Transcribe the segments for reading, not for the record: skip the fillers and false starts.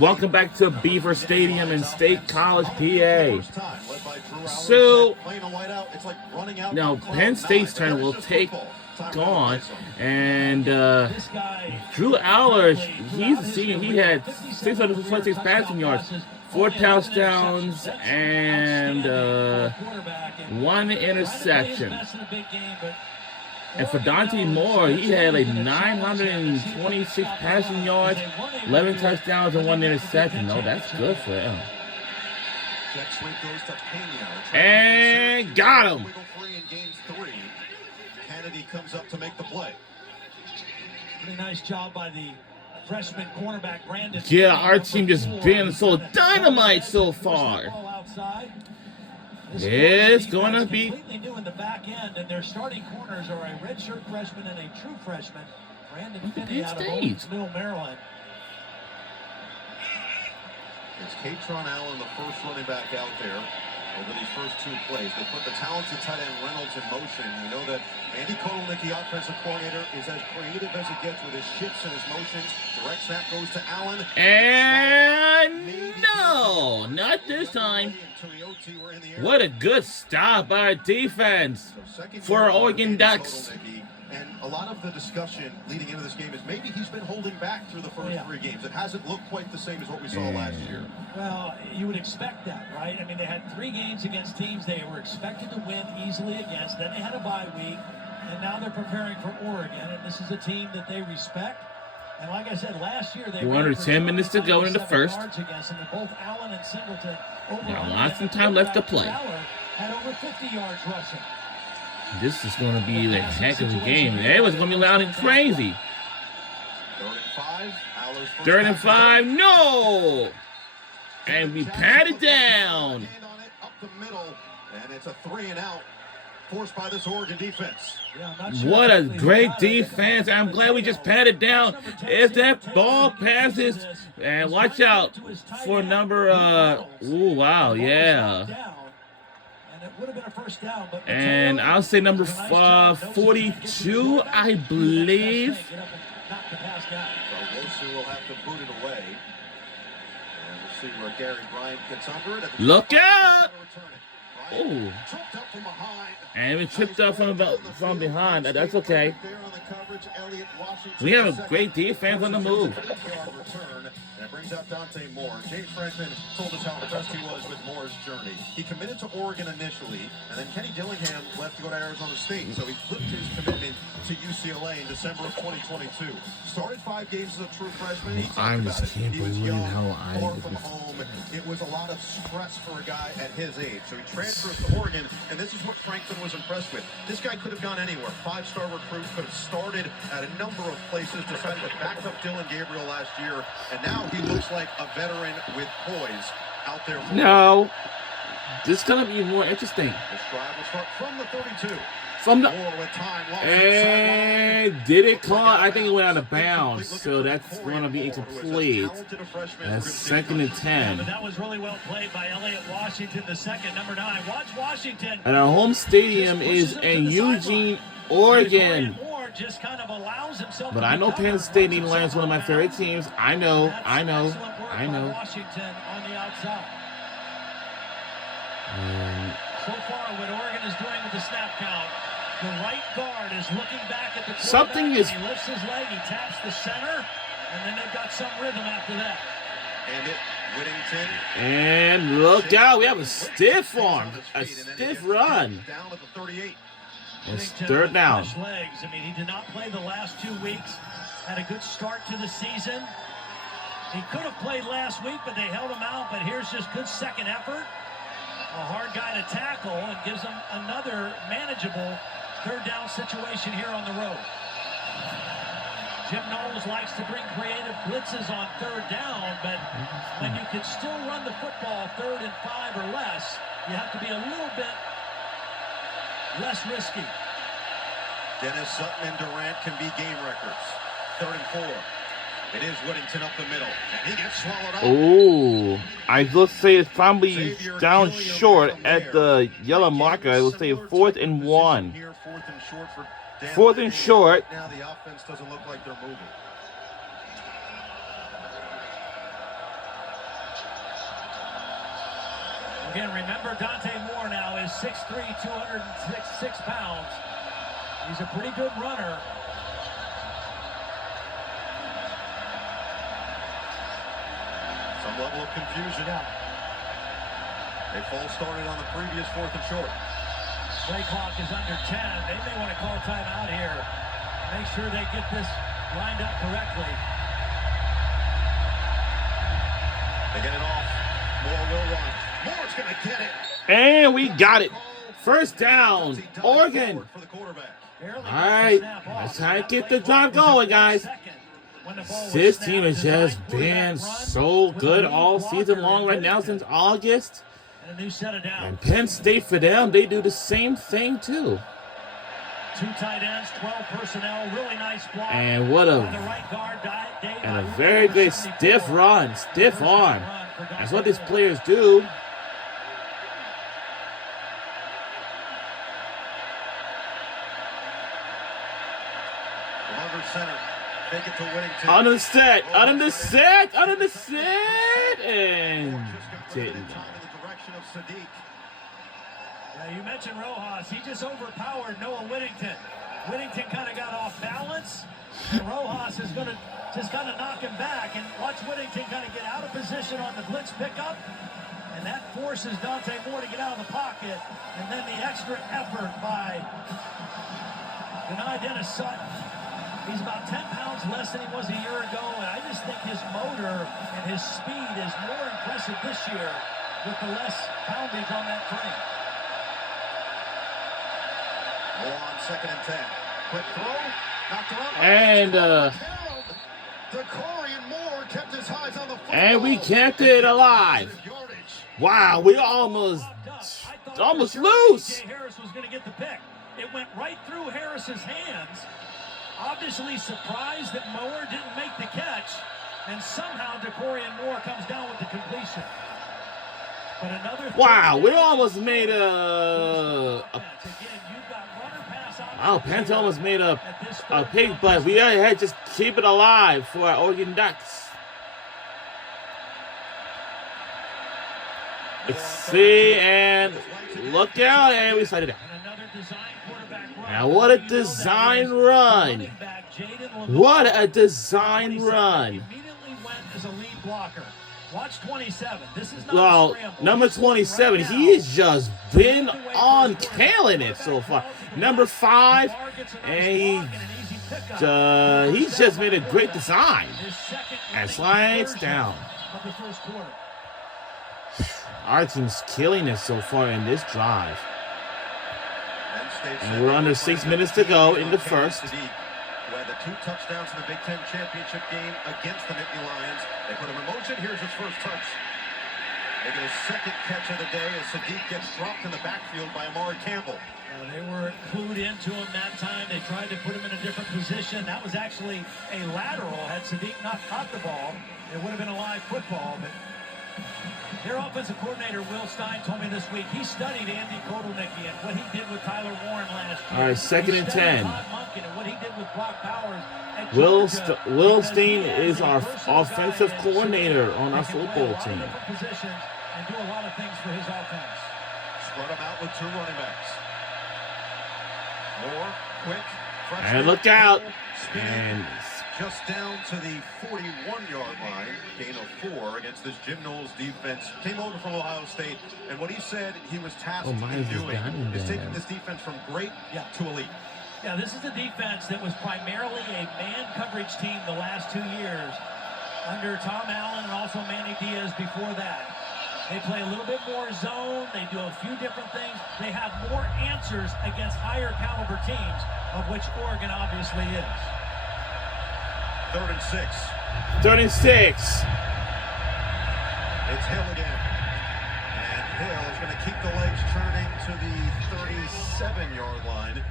Welcome back to Beaver Stadium in State College, PA. So, now Penn State's turn will take on, and Drew Aller, he's a senior. He had 626 passing yards, 4 touchdowns, and 1 interception. And for Dante Moore, he had like 926 passing yards, 11 touchdowns, and 1 interception. No, that's good for him. And got him. Kennedy comes up to make the play. Pretty nice job by the freshman cornerback Brandon. Yeah, our team just been so dynamite so far. It's gonna be completely new in the back end, and their starting corners are a redshirt freshman and a true freshman, Brandon Finney out of Owens Mill, Maryland. It's Katron Allen, the first running back out there over these first 2 plays. They put the talented tight end Reynolds in motion. We know that Andy Kotelnick, the offensive coordinator, is as creative as it gets with his shifts and his motions. Direct snap goes to Allen. And no, not this time. What a good stop by our defense for our Oregon Ducks. And a lot of the discussion leading into this game is maybe he's been holding back through the first 3 games. It hasn't looked quite the same as what we saw last year. Well, you would expect that, right? I mean, they had 3 games against teams they were expected to win easily against. Then they had a bye week, and now they're preparing for Oregon. And this is a team that they respect. And like I said, last year they 210 minutes to go in the first. Against them. Both Allen and Singleton Now, lots of time left to play. Had over 50 yards rushing. This is going to be a heck of a game. It was going to be loud and crazy. 3rd and 5, no! And we pat it down. Up the middle, and it's a 3 and out forced by this Oregon defense. What a great defense. I'm glad we just patted down. If that ball passes, and watch out for number, ooh, wow, yeah. And I'll say number 42, I believe. Will have to boot it away. And we'll see where Gary Bryant gets under it. Look out! Oh. And we tripped up from behind. That's okay. We have a great defense on the move. That brings out Dante Moore. James Franklin told us how impressed he was with Moore's journey. He committed to Oregon initially, and then Kenny Dillingham left to go to Arizona State, so he flipped his commitment to UCLA in December of 2022. Started 5 games as a true freshman. I just can't believe how far from home. It was a lot of stress for a guy at his age, so he transfers to Oregon, and this is what Franklin was impressed with. This guy could have gone anywhere. 5-star recruit, could have started at a number of places, decided to back up Dylan Gabriel last year, and now he looks like a veteran with poise out there. No. This is going to be more interesting. This drive will start from the 32. From the... And did it call? I think it went out of bounds, so that's going to be incomplete. That's 2nd and 10. But that was really well played by Elliott Washington, the second, number 9. Watch Washington. And our home stadium is in Eugene, Oregon. But I know Penn State Niederland is one of my favorite teams. I know. Washington on the outside. So far, what Oregon is doing with the snap count, the right guard is looking back at the something is. He lifts his leg, he taps the center, and then they've got some rhythm after that. And it, Whittington. And look out, we have a stiff arm, a stiff run. Down at the 38. It's 3rd down. Legs. I mean, he did not play the last 2 weeks. Had a good start to the season. He could have played last week, but they held him out. But here's just good second effort. A hard guy to tackle and gives them another manageable 3rd down situation here on the road. Jim Knowles likes to bring creative blitzes on 3rd down, but when you can still run the football 3rd and 5 or less, you have to be a little bit less risky. Dennis Sutton and Durant can be game records. 3rd and 4. It is Whittington up the middle, and he gets swallowed up. Ooh, I will say it's probably down short at the yellow marker. I will say 4th and 1. 4th and short. Now the offense doesn't look like they're moving. Again, remember Dante Moore now is 6'3", 206 pounds. He's a pretty good runner. Some level of confusion. They false started on the previous 4th and short. Play clock is under 10. They may want to call timeout here. Make sure they get this lined up correctly. They get it off. Moore will run. Moore's going to get it. And we got it. First down, Oregon. All right, let's try to get the drive going, guys. This team has just been so good all season long right now since August. And Penn State, for them, they do the same thing too. 2 tight ends, 12 personnel, really nice block. And what a very good stiff run, stiff arm. That's what these players do. Center. Take it to Whittington. Under the set, under the set, under the set, and didn't. Yeah, you mentioned Rojas. He just overpowered Noah Whittington. Whittington kind of got off balance, and Rojas is going to just kind of knock him back. And watch Whittington kind of get out of position on the blitz pickup, and that forces Dante Moore to get out of the pocket. And then the extra effort by Denai Dennis Sutton. He's about 10 pounds less than he was a year ago, and I just think his motor and his speed is more impressive this year with the less poundage on that frame. Moore on 2nd and 10. Quick throw, knocked around. And Dakorien Moore kept his eyes on the football. and we kept it alive. Wow, we almost loose. Harris was going to get the pick. It went right through Harris's hands. Obviously surprised that Moore didn't make the catch, and somehow Dakorien Moore comes down with the completion. But another Wow, we almost made a wow, Penn almost made a pick, but we had to just keep it alive for our Oregon Ducks. Let's see, and look out, and we slide it out. Now, what a design run. What a design run. Watch 27. This is not Well, number 27, he has just been on killing it so far. Number 5, and he's just made a great design. And slides down. Our team's killing it so far in this drive. And we're under 6 minutes to go in the first. Who had the 2 touchdowns in the Big Ten championship game against the Nittany Lions. They put him in motion. Here's his first touch. Making his 2nd catch of the day as Sadiq gets dropped in the backfield by Amari Campbell. They were clued into him that time. They tried to put him in a different position. That was actually a lateral. Had Sadiq not caught the ball, it would have been a live football. But their offensive coordinator, Will Stein, told me this week he studied Andy Kotelnicki and what he did with Tyler Warren last year. All right, 2nd and 10. And what he did with Brock Powers. Will Stein is our offensive coordinator on our football team. And do a lot of things for his offense. Spread them out with 2 running backs. Moore, quick, and look out. And just down to the 41-yard line, gain of 4 against this Jim Knowles defense. Came over from Ohio State, and what he said he was tasked with doing is taking this defense from great to elite. Yeah, this is a defense that was primarily a man coverage team the last 2 years under Tom Allen and also Manny Diaz before that. They play a little bit more zone. They do a few different things. They have more answers against higher caliber teams, of which Oregon obviously is. 3rd and 6. 3rd and 6. It's Hill again. And Hill is going to keep the legs turning to the 37-yard line.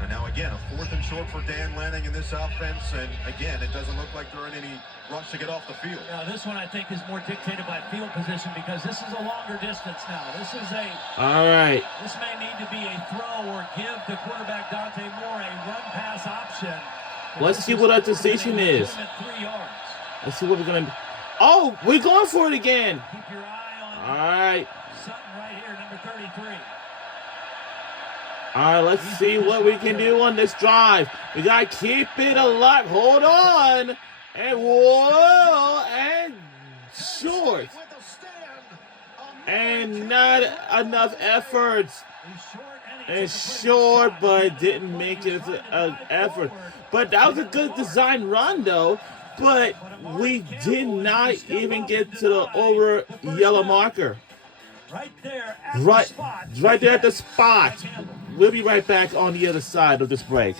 And now again, a 4th and short for Dan Lanning in this offense. And again, it doesn't look like they're in any rush to get off the field. Now, this one I think is more dictated by field position because this is a longer distance now. This is all right. This may need to be a throw or give the quarterback Dante Moore a run-pass option. Let's see what our decision is. Let's see what we're going to do. Oh, we're going for it again. Keep your eye on all right. Sutton right All right, let's see what we can do on this drive. We got to keep it alive. Hold on. And whoa, and short. And not enough efforts. And short, but didn't make it an effort. But that was a good design run, though. But we did not even get to the over yellow marker. Right there Right there at the spot. We'll be right back on the other side of this break.